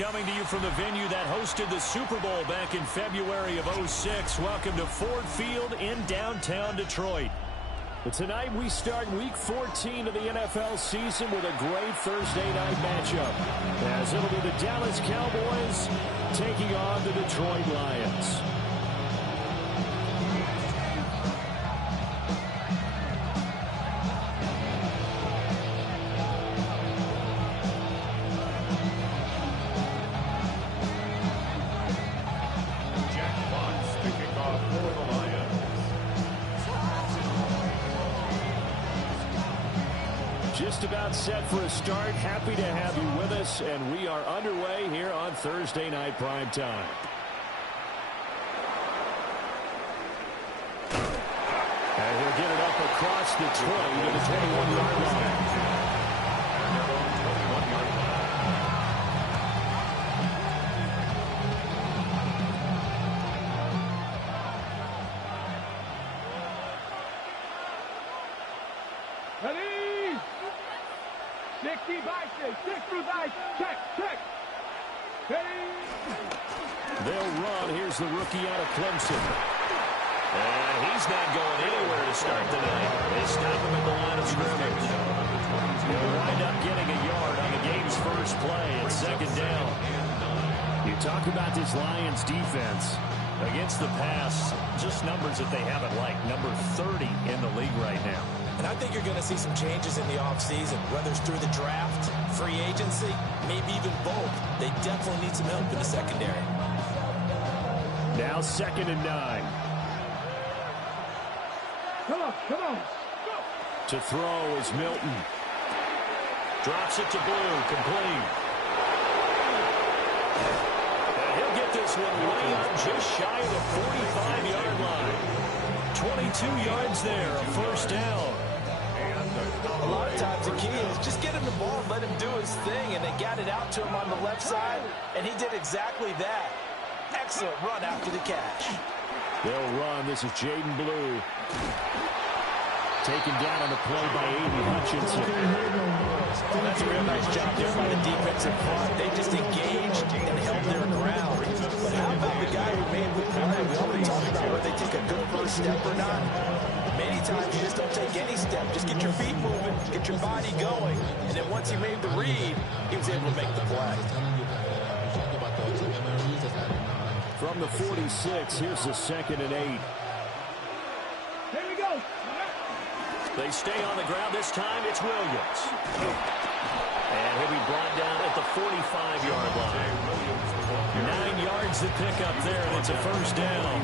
coming to you from the venue that hosted the Super Bowl back in February of '06. Welcome to Ford Field in downtown Detroit. But tonight we start Week 14 of the NFL season with a great Thursday night matchup, as it'll be the Dallas Cowboys taking on the Detroit Lions. Just about set for a start. Happy to have you with us, and we are underway here on Thursday Night Prime Time. And he'll get it up across the 20 to the 21-yard line. They'll run. Here's the rookie out of Clemson. And he's not going anywhere to start tonight. They stop him at the line of scrimmage. He'll wind up getting a yard on the game's first play at second down. You talk about this Lions defense. Against the pass, just numbers that they haven't liked. Number 30 in the league right now. And I think you're going to see some changes in the offseason, whether it's through the draft, free agency, maybe even both. They definitely need some help in the secondary. Now 2nd and 9. Come on. To throw is Milton. Drops it to Blue, complete. And he'll get this one way up just shy of the 45-yard line. 22 yards there, a first down. A lot of times the key is just get him the ball and let him do his thing, and they got it out to him on the left side, and he did exactly that. Excellent run after the catch. They'll run. This is Jaden Blue. Taken down on the play by Aiden Hutchinson. Well, that's a real nice job there by the defensive front. They just engaged and held their ground. But how about the guy who made the play? We always talk about whether they take a good first step or not. Many times you just don't take any step. Just get your feet moving, get your body going. And then once he made the read, he was able to make the play. From the 46, here's the 2nd and 8. Here we go. They stay on the ground. This time it's Williams. And he'll be brought down at the 45-yard line. 9 yards to pick up there, and it's a first down.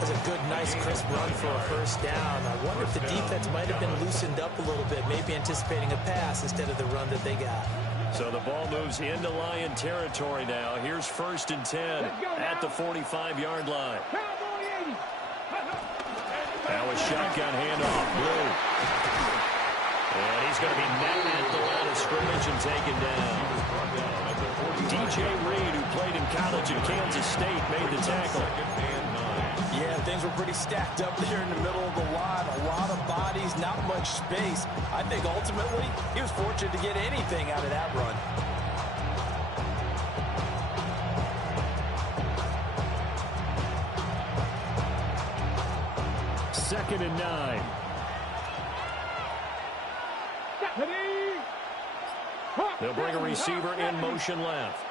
That's a good, nice, crisp run for a first down. I wonder if the defense might have been loosened up a little bit, maybe anticipating a pass instead of the run that they got. So the ball moves into Lion territory now. Here's 1st and 10 at the 45-yard line. Now a shotgun handoff. Blue. And he's going to be met at the line of scrimmage and taken down. DJ Reed, who played in college at Kansas State, made the tackle. Yeah, things were pretty stacked up there in the middle of the line. A lot of bodies, not much space. I think ultimately he was fortunate to get anything out of that run. Second and 9. They'll bring a receiver in motion left.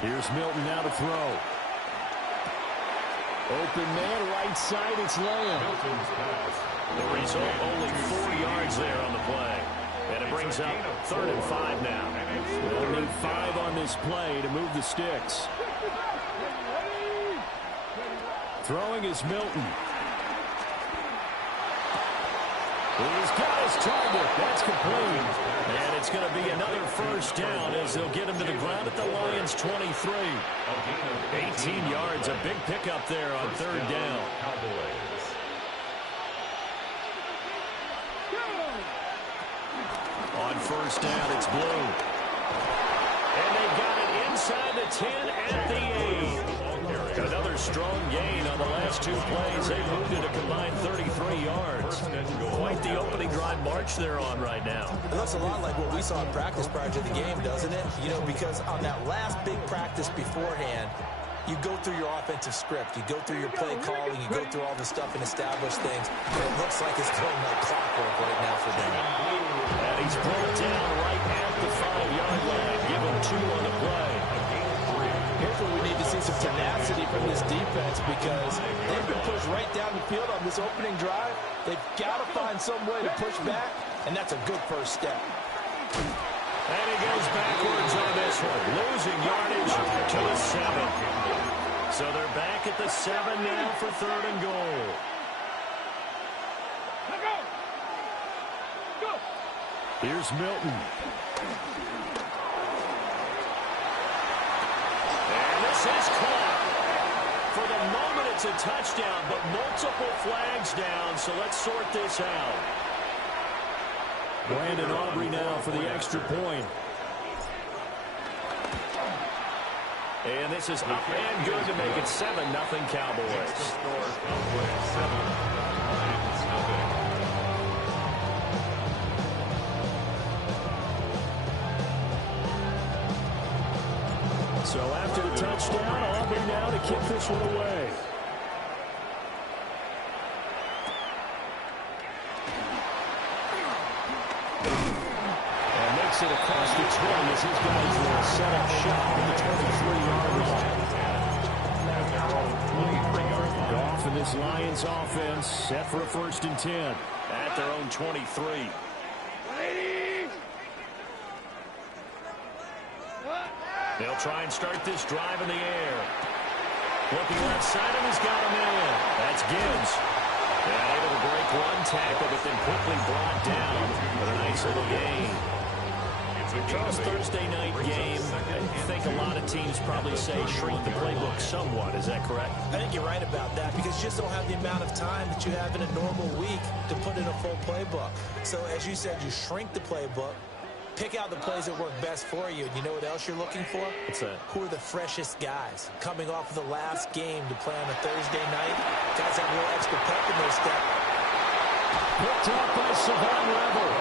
Here's Milton now to throw. Open man, right side, it's Lamb. The result, only 4 yards there on the play. And it brings up 3rd and 5 now. They'll need 5 on this play to move the sticks. Throwing is Milton. He's got his target. That's complete. And it's going to be another first down as they'll get him to the ground at the Lions' 23. 18 yards, a big pickup there on 3rd down. On 1st down, it's Blue. And they got it inside the 10 at the 8. Another strong gain on the last 2 plays. They moved it a combined 33 yards. Quite the opening drive on march they're on right now. It looks a lot like what we saw in practice prior to the game, doesn't it? You know, because on that last big practice beforehand, you go through your offensive script. You go through your play calling. You go through all the stuff and establish things. And it looks like it's going like clockwork right now for them. And he's brought down right at the 5-yard line. Give him 2 on the play. Here's where we need to see some tenacity from this defense because they've been pushed right down the field on this opening drive. They've got to find some way to push back, and that's a good first step. And he goes backwards on this one, losing yardage to the 7. So they're back at the 7 now for 3rd and goal. Go! Here's Milton. And this is caught. For the moment, it's a touchdown, but multiple flags down, so let's sort this out. Brandon Aubrey now for the extra point. And this is up and good to make it 7-0 Cowboys. So after the touchdown, Aubrey now to kick this one away. It across the 20 as his guys will set up shop at the 23-yard line. Goff and this Lions offense set for a 1st and 10 at their own 23. They'll try and start this drive in the air. Looking left side of him, he's got him in. That's Gibbs. And able to break one tackle, but then quickly brought down with a nice little gain. Charles, Thursday night game, I think a lot of teams probably say shrink the playbook somewhat. Is that correct? I think you're right about that because you just don't have the amount of time that you have in a normal week to put in a full playbook. So as you said, you shrink the playbook, pick out the plays that work best for you. And you know what else you're looking for? What's that? Who are the freshest guys coming off of the last game to play on a Thursday night? Guys have a little extra pep in their step. Picked up by Savon Rebel.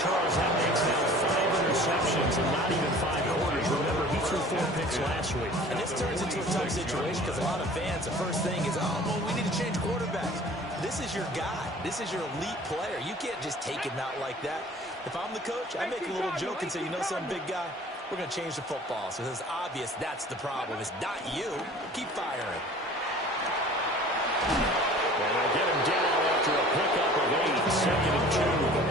Charles, that makes now 5 interceptions in not even 5 quarters. Remember, he threw 4 picks last week. And this turns into a tough situation because a lot of fans, the first thing is, oh, well, we need to change quarterbacks. This is your guy. This is your elite player. You can't just take him out like that. If I'm the coach, I make a little joke and say, you know, some big guy, we're going to change the football. So it's obvious that's the problem. It's not you. Keep firing. And they'll get him down after a pickup of 8, 2nd and 2.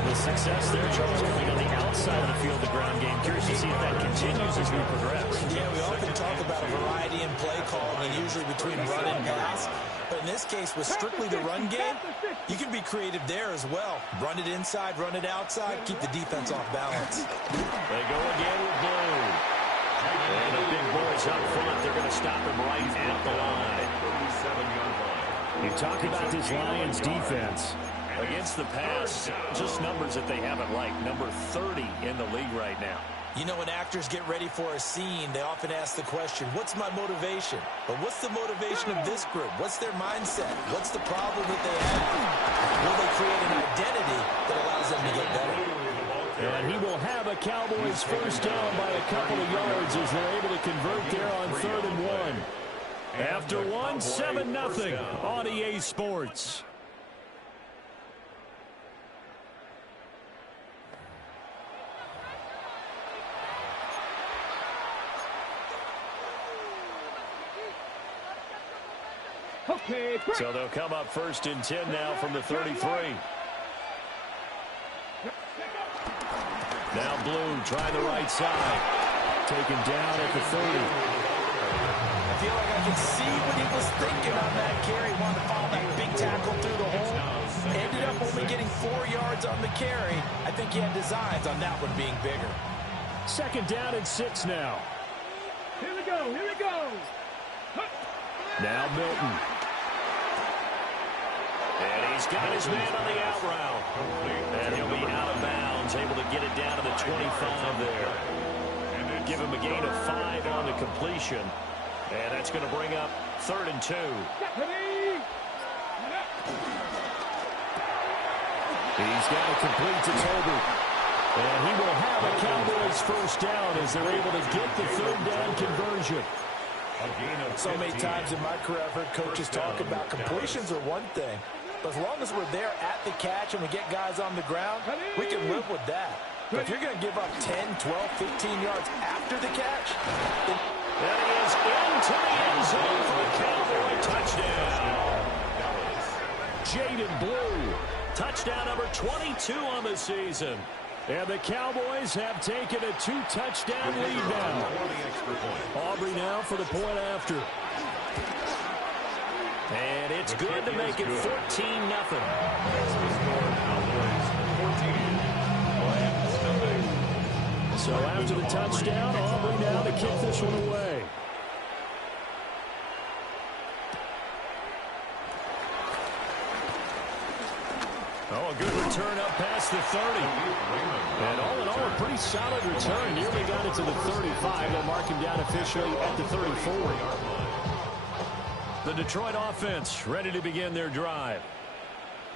The success there, Charles, coming on the outside of the field, the ground game. Curious to see if that continues as we progress. Yeah, we often talk about a variety in play calling, and usually between run and pass. But in this case, with strictly the run game, you can be creative there as well. Run it inside, run it outside, keep the defense off balance. They go again with Blue. And the big boys up front, they're going to stop him right at the line. You talk about this Lions defense. Against the pass, just numbers that they haven't liked. Number 30 in the league right now. You know, when actors get ready for a scene, they often ask the question, what's my motivation? But what's the motivation of this group? What's their mindset? What's the problem that they have? Will they create an identity that allows them to get better? And he will have a Cowboys first down by a couple of yards as they're able to convert there on 3rd and 1. After 7-0 on EA Sports. Okay, so they'll come up 1st and 10 now from the 33. Now Blue trying the right side. Taken down at the 30. I feel like I can see what he was thinking on that carry. Wanted to follow that big tackle through the hole. Ended up only getting 4 yards on the carry. I think he had designs on that one being bigger. 2nd down and 6 now. Here we go, here we go. Now Milton. And he's got his man on the out route. And he'll be out of bounds, able to get it down to the 25 there. Give him a gain of 5 on the completion. And that's going to bring up 3rd and 2. He's got it complete to Tolbert. And he will have a Cowboys first down as they're able to get the third down conversion. So many times in my career I've heard coaches talk about completions are one thing. But as long as we're there at the catch and we get guys on the ground, we can live with that. But if you're going to give up 10, 12, 15 yards after the catch, then that is into the end zone for a Cowboy touchdown. Jaden Blue, touchdown number 22 on the season. And the Cowboys have taken a 2-touchdown lead now. Aubrey now for the point after. And it's good to make it 14-0. So after the touchdown, Aubrey now to kick this one away. Oh, a good return up past the 30. And all in all, a pretty solid return. Nearly got it to the 35. They'll mark him down officially at the 34. The Detroit offense ready to begin their drive.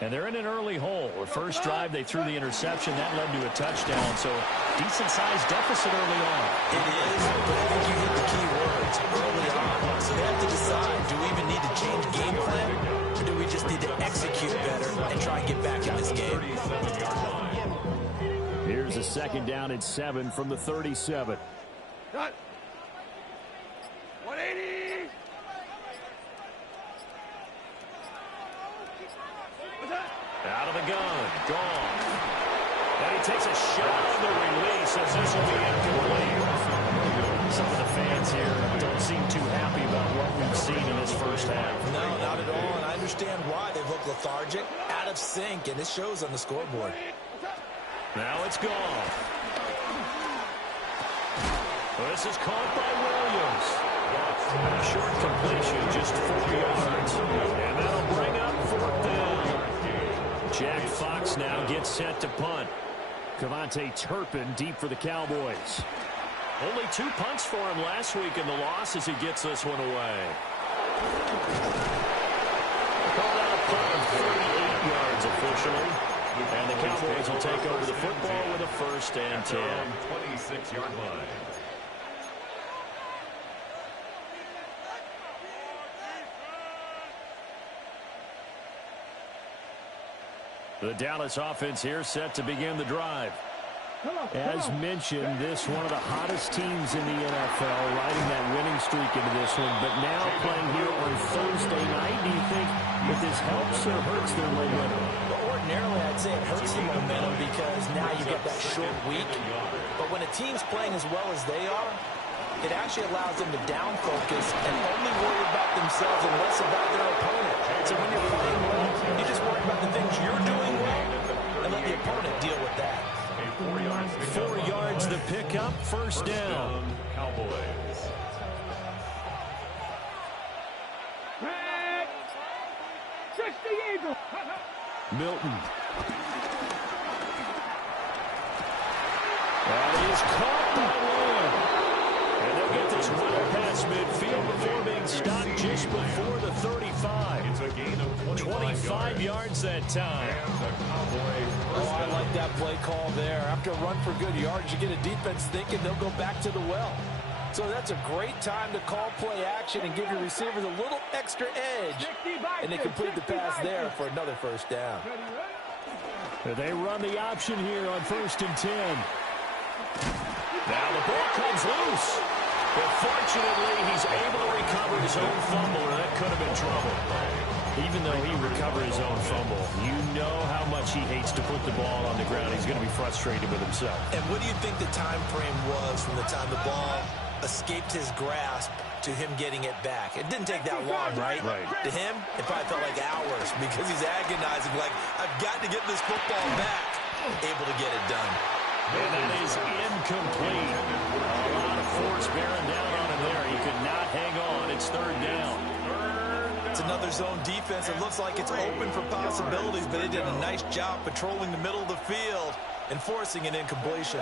And they're in an early hole. The first drive, they threw the interception. That led to a touchdown. So, decent-sized deficit early on. it is, but I think you hit the key words early on. So they have to decide, do we even need to change game plan, or do we just need to execute better and try and get back in this game? Here's a second down and 7 from the 37. Cut. 180. Out of the gun. Gone. And he takes a shot on the release as this will be incomplete. Some of the fans here don't seem too happy about what we've seen in this first half. No, not at all, and I understand why. They've looked lethargic, out of sync, and it shows on the scoreboard. Now it's gone. This is caught by Williams. Short completion, just 4 yards. And that'll bring up 4th down. Jack Fox now gets set to punt. Cavante Turpin deep for the Cowboys. Only 2 punts for him last week in the loss as he gets this one away. Called out a punt of 38 yards officially. And the Cowboys will take over the football with a 1st and 10. 26-yard line. The Dallas offense here set to begin the drive. As mentioned, this one of the hottest teams in the NFL, riding that winning streak into this one, but now playing here on Thursday night. Do you think that this helps or hurts their momentum? Well, ordinarily, I'd say it hurts the momentum because now you get that short week. But when a team's playing as well as they are, it actually allows them to down focus and only worry about themselves and less about their opponent. So when you're playing well, you just worry about the things you're doing well and let the opponent deal with that. 4 yards the pickup, 1st down. Cowboys. Red. 60 Eagle. Milton. That is caught by Lamb. And they'll get this well past midfield before being stopped just before the 35. It's a gain of 25 yards that time. Oh, I like that play call there. After a run for good yards, you get a defense thinking they'll go back to the well. So that's a great time to call play action and give your receivers a little extra edge. And they complete the pass there for another 1st down. They run the option here on 1st and 10. Now the ball comes loose. But fortunately, he's able to recover his own fumble, or that could have been trouble. Even though he recovered his own fumble, you know how much he hates to put the ball on the ground. He's going to be frustrated with himself. And what do you think the time frame was from the time the ball escaped his grasp to him getting it back? It didn't take that long, right? Right. To him, it probably felt like hours because he's agonizing, like, I've got to get this football back. Able to get it done. And that is incomplete. A lot of force bearing down on him there. He could not hang on. It's 3rd down. It's another zone defense. It looks like it's open for possibilities, but they did a nice job patrolling the middle of the field and forcing an incompletion.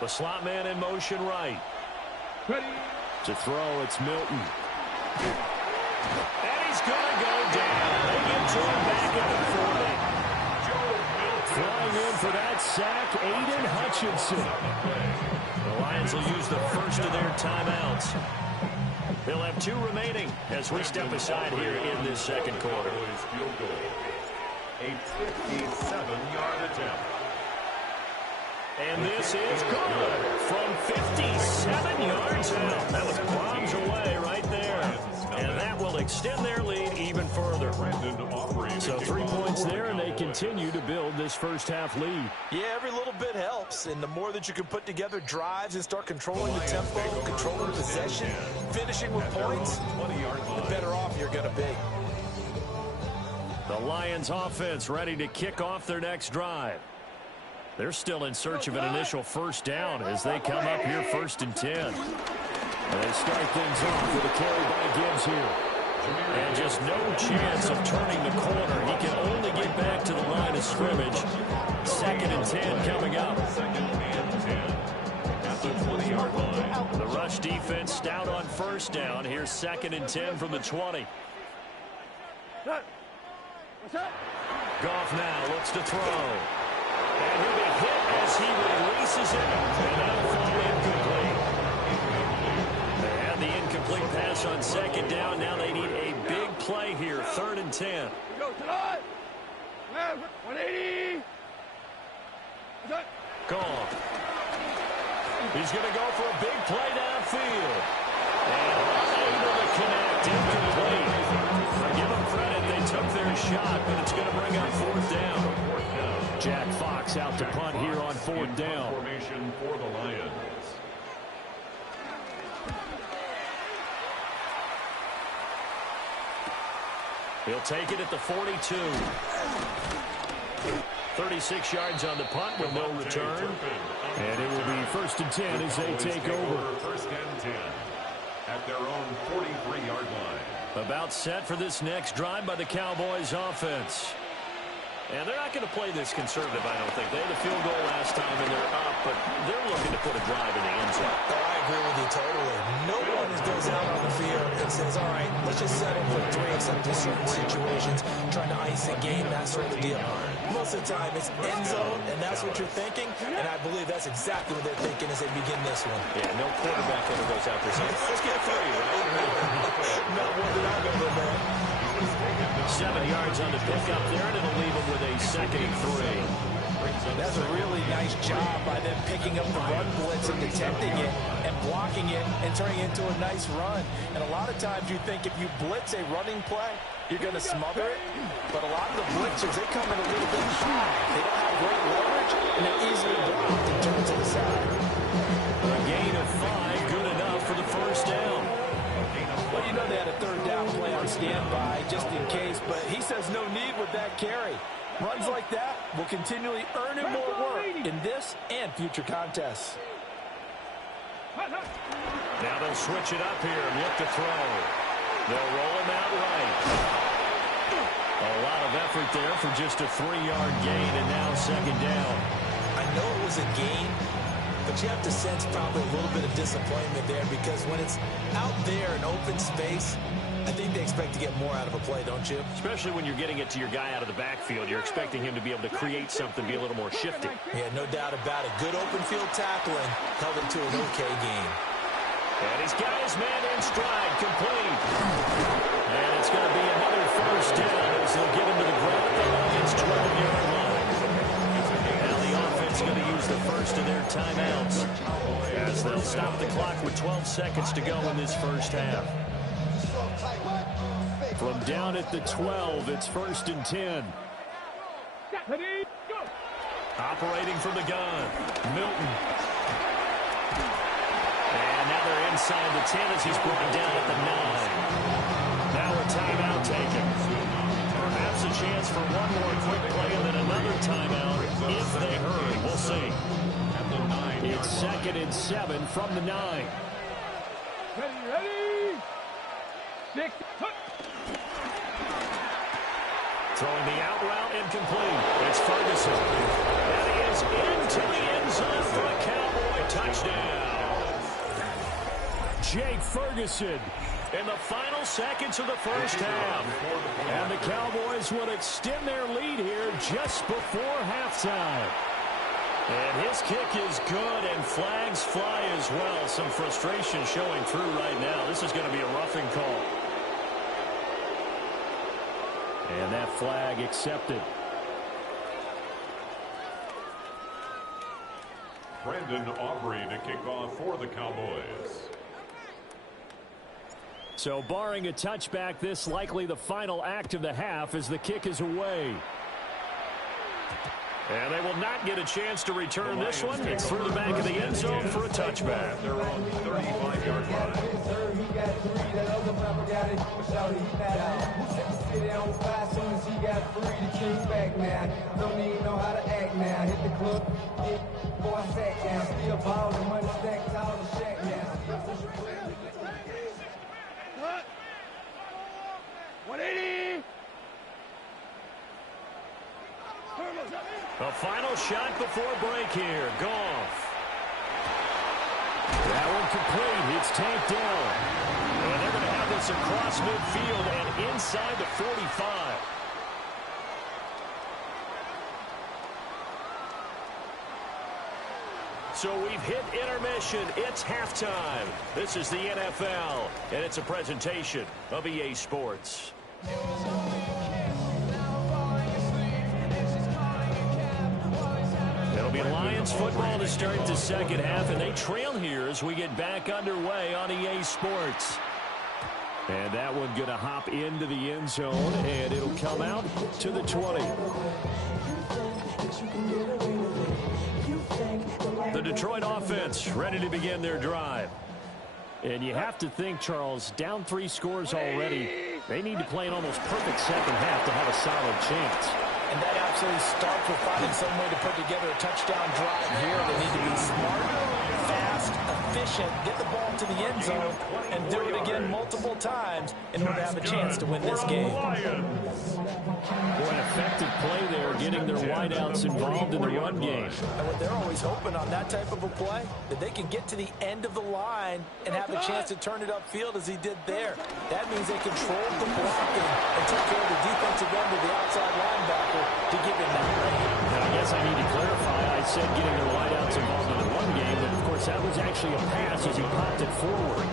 The slot man in motion right. To throw, it's Milton. And he's going to go down. soon back at the 40. Flying in for that sack, Aiden Hutchinson. The Lions will use the first of their timeouts. They'll have 2 remaining as we step aside here in this second quarter. Field goal. A 57-yard attempt. And this is good from 57 yards out. That was bombs away right there. And that will extend their lead even further. So 3 points there, and they continue to build this first half lead. Yeah, every little bit helps. And the more that you can put together drives and start controlling the tempo, controlling possession, finishing with points, the better off you're going to be. The Lions offense ready to kick off their next drive. They're still in search of an initial first down as they come up here 1st and 10. And they start things off with a carry by Gibbs here. And just no chance of turning the corner. He can only get back to the line of scrimmage. 2nd and 10 coming up. At the 20-yard line. The rush defense stout on first down. Here's 2nd and 10 from the 20. Goff now looks to throw. And he'll be hit as he releases it. And that'll fall incomplete. They had the incomplete pass on 2nd down. Now they need a big play here. 3rd and 10. Go tonight. 180. Goff. He's going to go for a big play downfield. And unable to connect. Incomplete. Give them credit. They took their shot, but it's going to bring up 4th down. Jack Fox out to punt here on 4th down. Formation for the Lions. He'll take it at the 42. 36 yards on the punt with no return. And it will be 1st and 10 as they take over. 1st and 10 at their own 43-yard line. About set for this next drive by the Cowboys offense. And they're not going to play this conservative, I don't think. They had a field goal last time, and they're up, but they're looking to put a drive in the end zone. Oh, I agree with you totally. No one goes out on the field and says, all right, let's just settle for 3 except in certain situations, trying to ice a game, that sort of deal. Most of the time, it's end zone, and that's what you're thinking, and I believe that's exactly what they're thinking as they begin this one. Yeah, no quarterback ever goes out there saying, let's get 3, right? Not one that I remember, man. 7 yards on the pickup there, and it'll leave them with a 2nd and 3. That's a really nice job by them picking up the run blitz and detecting it and blocking it and turning it into a nice run. And a lot of times you think if you blitz a running play, you're going to smother it. But a lot of the blitzers, they come in a little bit high. They don't have great leverage, and they're easily blocked and turned to the side. A gain of 5, good enough for the 1st down. Well, you know they had a 3rd down play on standby just in case, but he says no need with that carry. Runs like that will continually earn him more work in this and future contests. Now they'll switch it up here and look to throw. They'll roll him out right. A lot of effort there for just a 3-yard gain, and now 2nd down. I know it was a gain, but you have to sense probably a little bit of disappointment there because when it's out there in open space, I think they expect to get more out of a play, don't you? Especially when you're getting it to your guy out of the backfield. You're expecting him to be able to create something, be a little more shifty. Yeah, no doubt about it. Good open field tackling held him to an okay game. And he's got his man in stride, complete. And it's going to be another 1st down as they'll get him to the ground at the Lions' 12-yard line. Now the offense going to use the first of their timeouts as they'll stop the clock with 12 seconds to go in this first half. From down at the 12, it's 1st and 10. Operating from the gun, Milton. And now they're inside the 10 as he's brought down at the 9. Now a timeout taken. Perhaps a chance for one more quick play and then another timeout if they hurry. We'll see. It's 2nd and 7 from the 9. Ready? 6. Throwing the out route incomplete. It's Ferguson. And he is into the end zone for a Cowboy touchdown. Jake Ferguson in the final seconds of the first half. And the Cowboys will extend their lead here just before halftime. And his kick is good, and flags fly as well. Some frustration showing through right now. This is going to be a roughing call. And that flag accepted. Brandon Aubrey to kick off for the Cowboys. So barring a touchback, this likely the final act of the half as the kick is away. And they will not get a chance to return this one. It's through the back of the end zone for a touchback. They're on 35-yard line. A final shot before break here. Goff. That one complete. It's tanked down. And they're going to have this across midfield and inside the 45. So we've hit intermission. It's halftime. This is the NFL, and it's a presentation of EA Sports. It'll be Lions football to start the second half, and they trail here as we get back underway on EA Sports. And that one going to hop into the end zone, and it'll come out to the 20. The Detroit offense ready to begin their drive. And you have to think, Charles, down 3 scores already. They need to play an almost perfect second half to have a solid chance. And that absolutely starts with finding some way to put together a touchdown drive here. They need to be smart, fast, efficient, get the ball to the end zone, and do it again multiple times in order to have a chance to win this game. Boy, an effective play there, getting their wideouts involved in the run game. And what they're always hoping on that type of a play, that they can get to the end of the line and have a chance to turn it upfield as he did there. That means they controlled the blocking and took care of the defensive end of the outside linebacker to give him that lane. Now, I guess I need to clarify. I said getting their wideouts involved in the run game, but of course that was actually a pass as he popped it forward.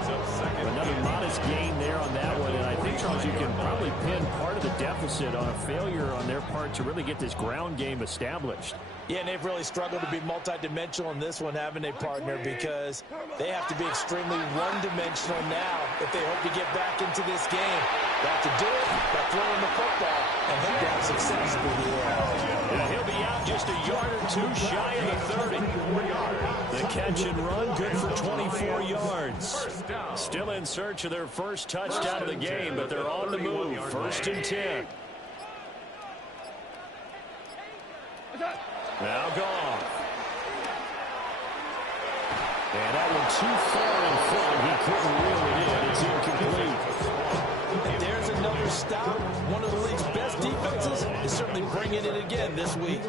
Another modest gain there on that one, and I think, Charles, you can probably pin part of the deficit on a failure on their part to really get this ground game established. Yeah, and they've really struggled to be multidimensional in this one, haven't they, partner? Because they have to be extremely one-dimensional now if they hope to get back into this game. They have to do it by throwing the football and hit that successfully. Yeah, he'll be out just a yard or two shy of the 30. The catch and run, good for 24 yards. Still in search of their first touchdown of the game, but they're on the move. 1st and 10. Now Goff. And that one too far in front. He couldn't reel it in. It's incomplete. And there's another stop. One of the league's best defenses is certainly bringing it again this week.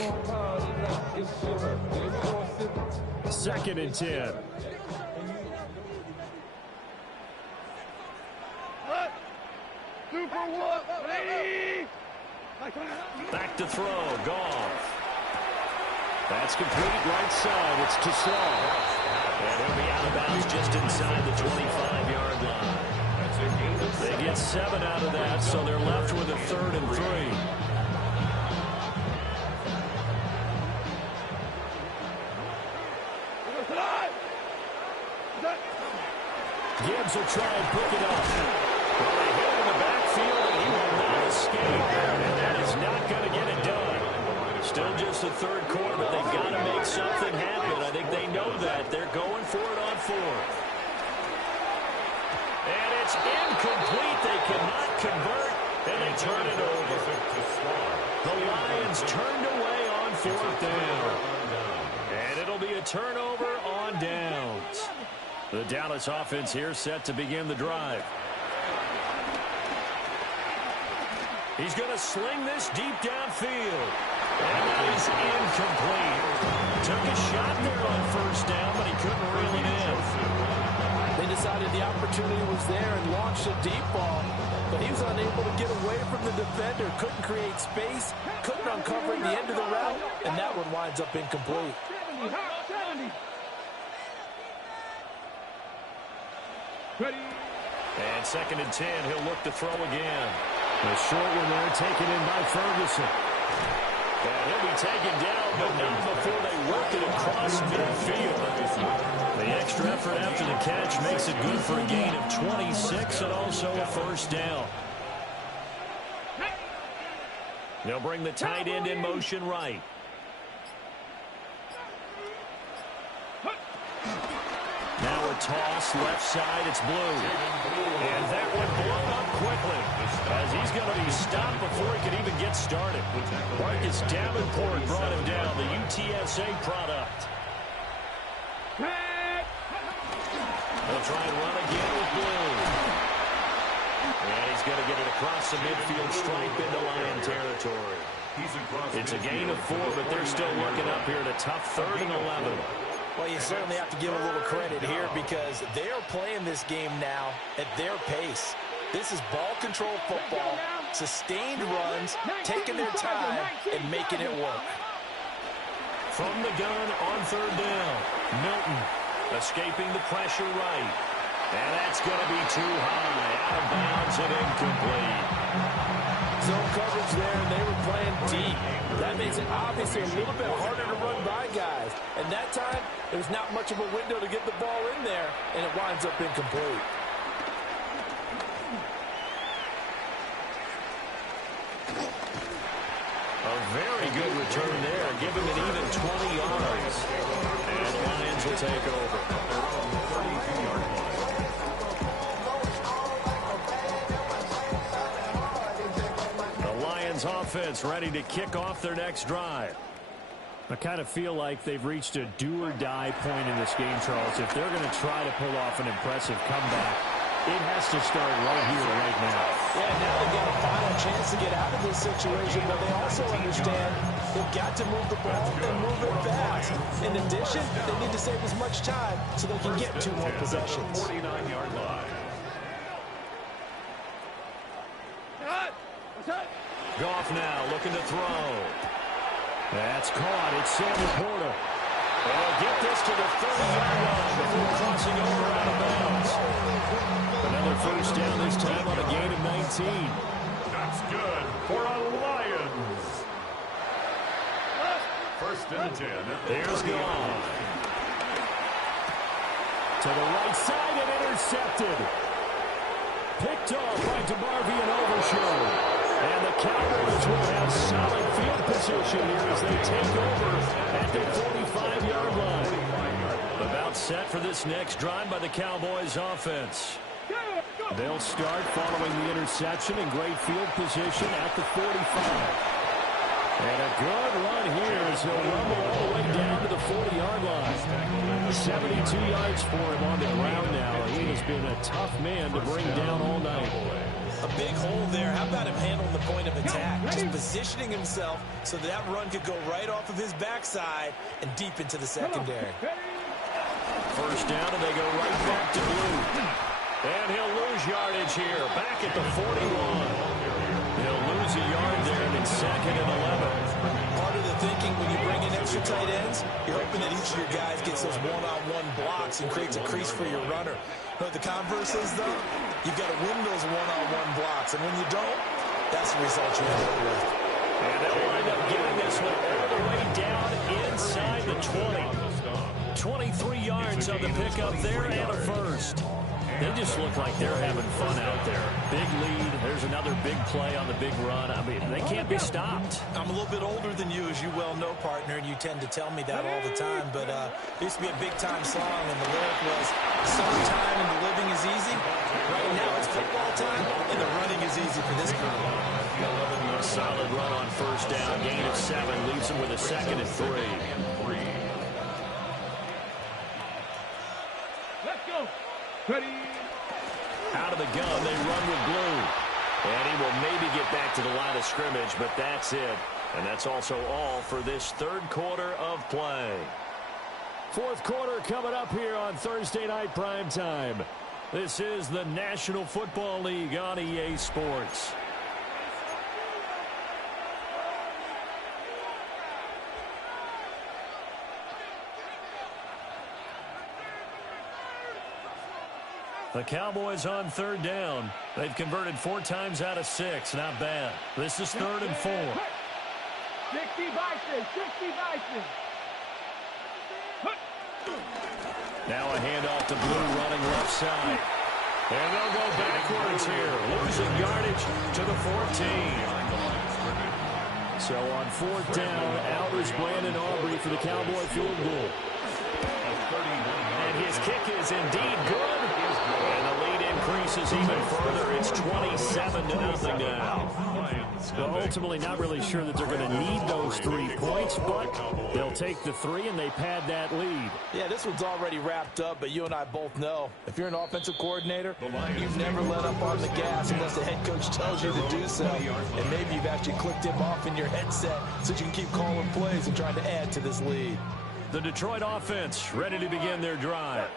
2nd and 10. Back to throw. Goff. That's complete right side. It's to Slaw. And he'll be out of bounds just inside the 25-yard line. They get 7 out of that, so they're left with a 3rd and 3. Gibbs will try and pick it up. Well, they hit him in the backfield, and he will not escape. And that is not going to get it done. Still just the 3rd quarter, but they've got to make something happen. I think they know that. They're going for it on 4th. And it's incomplete. They cannot convert, and they turn it over. The Lions turned away on 4th down. And it'll be a turnover on downs. The Dallas offense here set to begin the drive. He's going to sling this deep downfield. And that is incomplete. Took a shot there on 1st down, but he couldn't reel it in. They decided the opportunity was there and launched a deep ball, but he was unable to get away from the defender, couldn't create space, couldn't uncover the end of the route, and that one winds up incomplete. 70. And 2nd and 10, he'll look to throw again. A short one there taken in by Ferguson. And he'll be taken down, but not before they work it across midfield. The extra effort after the catch makes it good for a gain of 26 and also a first down. They'll bring the tight end in motion right. Now a toss, left side, it's Blue. And that one blown up quickly as he's going to be stopped before he can even get started. Marcus Davenport brought him down, the UTSA product. They'll try and run again with Blue. And he's going to get it across the midfield stripe into Lion territory. It's a gain of 4, but they're still looking up here at a tough 3rd and 11. Well, you certainly have to give a little credit here because they are playing this game now at their pace. This is ball control football, sustained runs, taking their time, and making it work. From the gun on 3rd down, Milton escaping the pressure right. And that's going to be too high, out of bounds and incomplete. Zone coverage there, and they were playing deep. That makes it obviously a little bit harder to run by guys. And that time, there's not much of a window to get the ball in there, and it winds up incomplete. A very good return there, giving it even 20 yards. And the Lions will take over. Offense ready to kick off their next drive. I kind of feel like they've reached a do-or-die point in this game, Charles. If they're going to try to pull off an impressive comeback, it has to start right here, right now. Yeah, now they've got a final chance to get out of this situation, but they also understand they've got to move the ball and move it fast. In addition, they need to save as much time so they can get 2 more possessions. 49-yard line. Goff now looking to throw. That's caught. It's Sam Laporta. And they'll get this to the 30-yard line before crossing over out of bounds. Another first down, this time on a gain of 19. That's good for a Lions. 1st and 10. There's Goff. To the right side and intercepted. Picked off by DeMarvin and Overshow. And the Cowboys will have solid field position here as they take over at the 45-yard line. About set for this next drive by the Cowboys offense. They'll start following the interception in great field position at the 45. And a good run here as he'll rumble all the way down to the 40-yard line. 72 yards for him on the ground now. He has been a tough man to bring down all night. A big hole there. How about him handling the point of attack? Just positioning himself so that run could go right off of his backside and deep into the secondary. First down, and they go right back to Blue. And he'll lose yardage here. Back at the 41. He'll lose a yard there, and it's 2nd and 11. Part of the thinking when you bring in extra tight ends, you're hoping that each of your guys gets those one-on-one blocks and creates a crease for your runner. But the converse is, though, you've got to win those one-on-one blocks. And when you don't, that's the result you end up with. And they'll wind up getting this one all the way down inside the 20. 23 yards on the pickup there and a first. They just look like they're having fun out there. Big lead. There's another big play on the big run. I mean, they can't be stopped. I'm a little bit older than you, as you well know, partner, and you tend to tell me that all the time. But it used to be a big-time song, and the lyric was, summertime and the living is easy. Right now it's football time, and the running is easy for this crew. A solid run on first down. Gain of 7 leaves them with a 2nd and 3. Let's go. Ready. Out of the gun, they run with Blue. And he will maybe get back to the line of scrimmage, but that's it. And that's also all for this 3rd quarter of play. 4th quarter coming up here on Thursday Night Primetime. This is the National Football League on EA Sports. The Cowboys on third down. They've converted 4 times out of 6. Not bad. This is 3rd and 4. 60 Bison, 60 Bison. Now a handoff to Blue running left side. And they'll go backwards here. Losing yardage to the 14. So on 4th down, out is Brandon Aubrey for the Cowboy field goal. And his kick is indeed good. And the lead increases even further. It's 27-0 now. Well, ultimately not really sure that they're going to need those 3 points, but they'll take the 3 and they pad that lead. Yeah, this one's already wrapped up, but you and I both know if you're an offensive coordinator, you've never let up on the gas unless the head coach tells you to do so. And maybe you've actually clicked him off in your headset so you can keep calling plays and trying to add to this lead. The Detroit offense ready to begin their drive.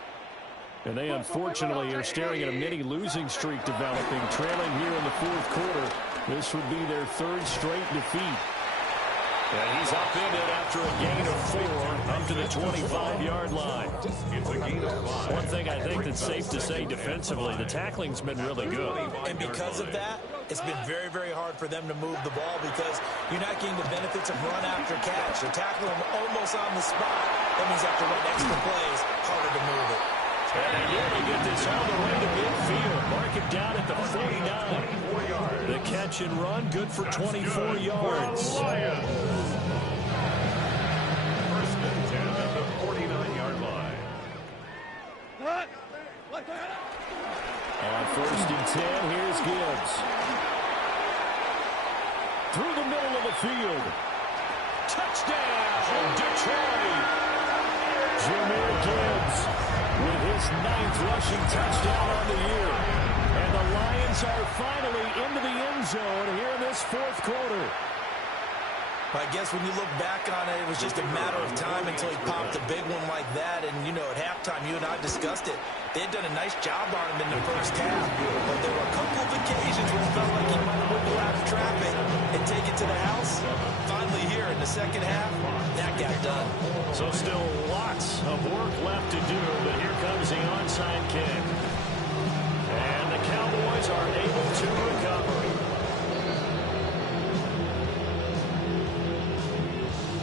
And they unfortunately are staring at a mini losing streak developing, trailing here in the 4th quarter. This would be their 3rd straight defeat. And he's upended after a gain of 4 up to the 25-yard line. It's a gain of 5. One thing I think that's safe to say defensively, the tackling's been really good. And because of that, it's been very, very hard for them to move the ball because you're not getting the benefits of run after catch. They're tackling them almost on the spot. That means they have to run extra plays, harder to move it. And they nearly get this all the way to midfield. Mark it down at the 49. The catch and run, good for 24 yards. First and 10 at the 49-yard line. On 1st and 10, here's Gibbs. Through the middle of the field. Touchdown, Detroit! Jahmyr Gibbs with his 9th rushing touchdown on the year. And the Lions are finally into the end zone here in this 4th quarter. I guess when you look back on it, it was just a matter of time until he popped a big one like that. And, you know, at halftime, you and I discussed it. They had done a nice job on him in the first half. But there were a couple of occasions where it felt like he might have wiggled out of traffic and take it to the house. Finally here in the second half, that got done. So still lots of work left to do, but here comes the onside kick. And the Cowboys are able to recover.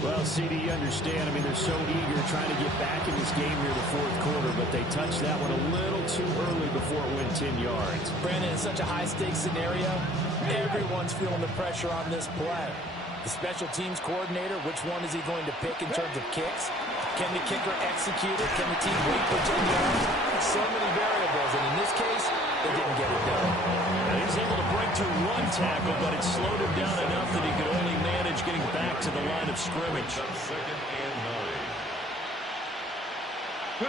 Well, CD, you understand. I mean, they're so eager trying to get back in this game here in the 4th quarter, but they touched that one a little too early before it went 10 yards. Brandon, in such a high-stakes scenario, everyone's feeling the pressure on this play. The special teams coordinator, which one is he going to pick in terms of kicks? Can the kicker execute it? Can the team wait for 10 yards? So many variables, and in this case, they didn't get it done. And he was able to break through 1 tackle, but it slowed him down enough that he could only manage getting back to the line of scrimmage. Second and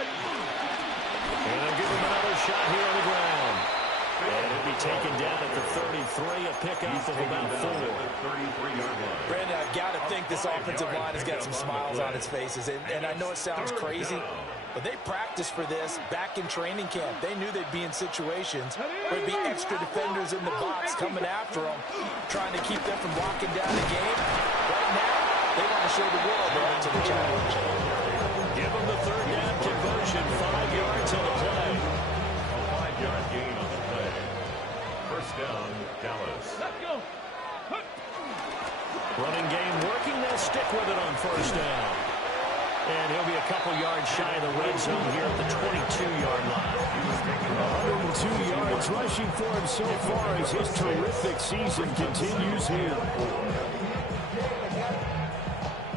9. And they'll give him another shot here on the ground. And it'll be taken down at the 33, a pickoff of about 4. 33-yard line. Brandon, I've got to think this offensive line has got some smiles on its faces. And I know it sounds crazy, but they practiced for this back in training camp. They knew they'd be in situations where there'd be extra defenders in the box coming after them, trying to keep them from locking down the game. Right now, they want to show the world they're up to the challenge. Give them the 3rd down conversion, 5 yards on the play. A 5-yard gain on the play. First down, Dallas. Let's go. Running game working, they'll stick with it on 1st down. And he'll be a couple yards shy of the red zone here at the 22-yard line. 102 yards rushing for him so far as his terrific season continues here.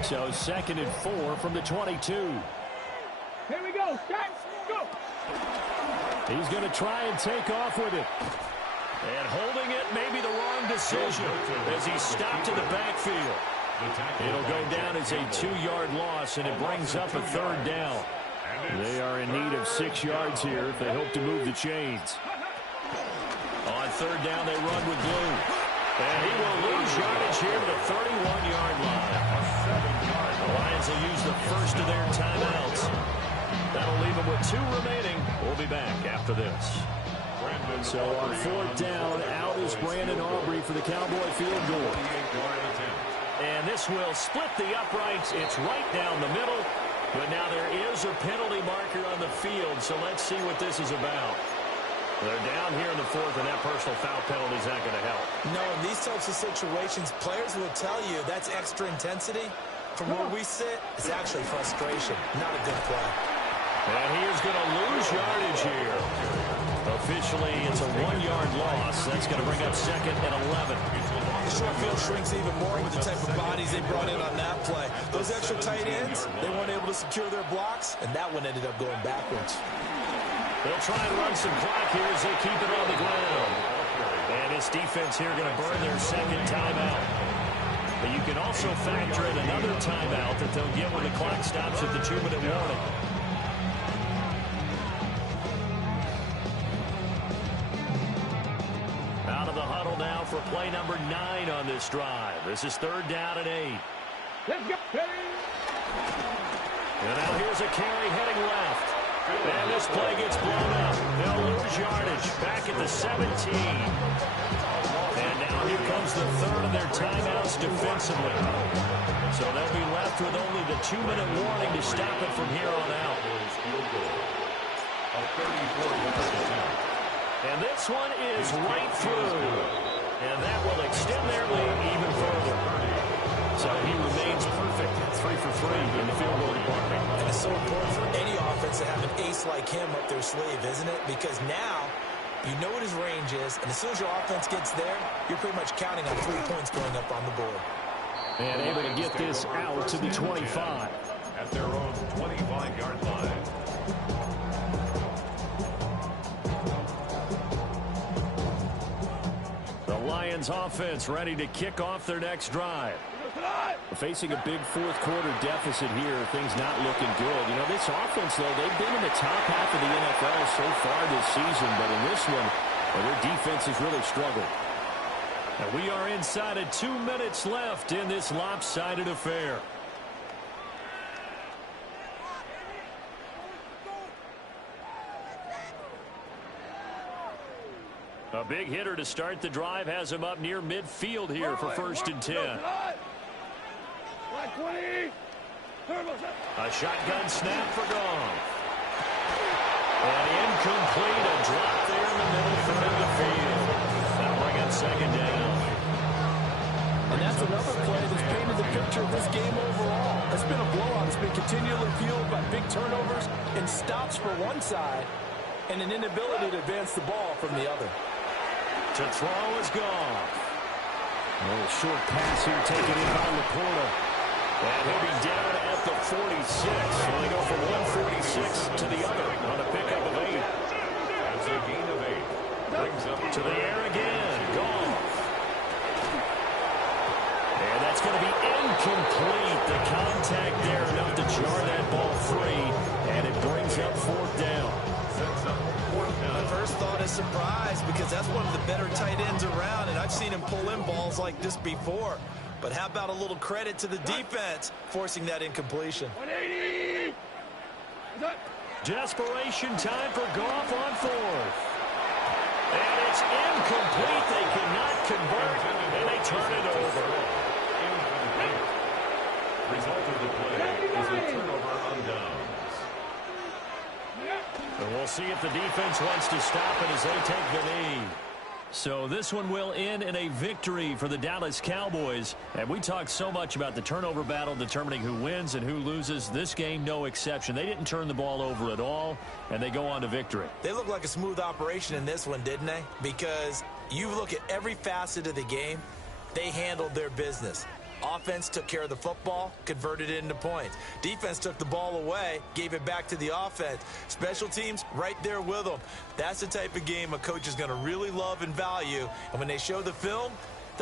So 2nd and 4 from the 22. Here we go. Start. Go. He's going to try and take off with it. And holding it may be the wrong decision as he's stopped in the backfield. It'll go down as a 2-yard loss, and it brings up a 3rd down. They are in need of 6 yards here if they hope to move the chains. On 3rd down, they run with Blue. And he will lose yardage here to the 31-yard line. The Lions will use the first of their timeouts. That'll leave them with 2 remaining. We'll be back after this. So on fourth down, out is Brandon Aubrey for the Cowboy field goal. And this will split the uprights. It's right down the middle. But now there is a penalty marker on the field, so let's see what this is about. They're down here in the fourth, and that personal foul penalty is not going to help. No, in these types of situations, players will tell you that's extra intensity. From where we sit, it's actually frustration, not a good play. And he is going to lose yardage here. Officially, it's a 1-yard loss. That's going to bring up second and 11. The short field shrinks even more with the type of bodies they brought in on that play. Those extra tight ends, they weren't able to secure their blocks, and that one ended up going backwards. They'll try and run some clock here as they keep it on the ground. And this defense here going to burn their second timeout. But you can also factor in another timeout that they'll get when the clock stops at the 2-minute warning. Out of the huddle now for play number 9 on this drive. This is third down and 8. Let's go. And now here's a carry heading left. And this play gets blown up. They'll lose yardage back at the 17. And now here comes the third of their timeouts defensively. So they'll be left with only the 2-minute warning to stop it from here on out. And this one is right through. And that will extend their lead even further. So he remains perfect, 3 for 3 in the field goal department. And it's so important for any offense to have an ace like him up their sleeve, isn't it? Because now you know what his range is, and as soon as your offense gets there, you're pretty much counting on 3 points going up on the board. And able to get this out to the 25. At their own 25-yard line. The Lions offense ready to kick off their next drive. Facing a big fourth-quarter deficit here, things not looking good. You know, this offense, though, they've been in the top half of the NFL so far this season, but in this one, well, their defense has really struggled. And we are inside of 2 minutes left in this lopsided affair. A big hitter to start the drive has him up near midfield here for first and 10. A shotgun snap for Goff. And incomplete, a drop there in the middle third of the field. That'll bring up second down. And that's another play that's painted the picture of this game overall. It's been a blowout. It's been continually fueled by big turnovers and stops for one side and an inability to advance the ball from the other. To throw is Goff. A little short pass here taken in by Laporta. And he'll be down at the 46. So they go from 146 to the other on a pickup of 8. That's a gain of 8. Brings up To the air again. Goff. And that's going to be incomplete. The contact there enough to jar that ball free. And it brings up fourth down. My first thought is surprise because that's one of the better tight ends around, and I've seen him pull in balls like this before. But how about a little credit to the defense forcing that incompletion? 180. Desperation time for Goff on fourth. And it's incomplete. They cannot convert, and they turn it over. Result of the play is a turnover on downs. And we'll see if the defense wants to stop it as they take the knee. So this one will end in a victory for the Dallas Cowboys. And we talked so much about the turnover battle determining who wins and who loses. This game, no exception. They didn't turn the ball over at all, and they go on to victory. They look like a smooth operation in this one, didn't they? Because you look at every facet of the game, they handled their business. Offense took care of the football, converted it into points. Defense took the ball away, gave it back to the offense. Special teams, right there with them. That's the type of game a coach is going to really love and value. And when they show the film,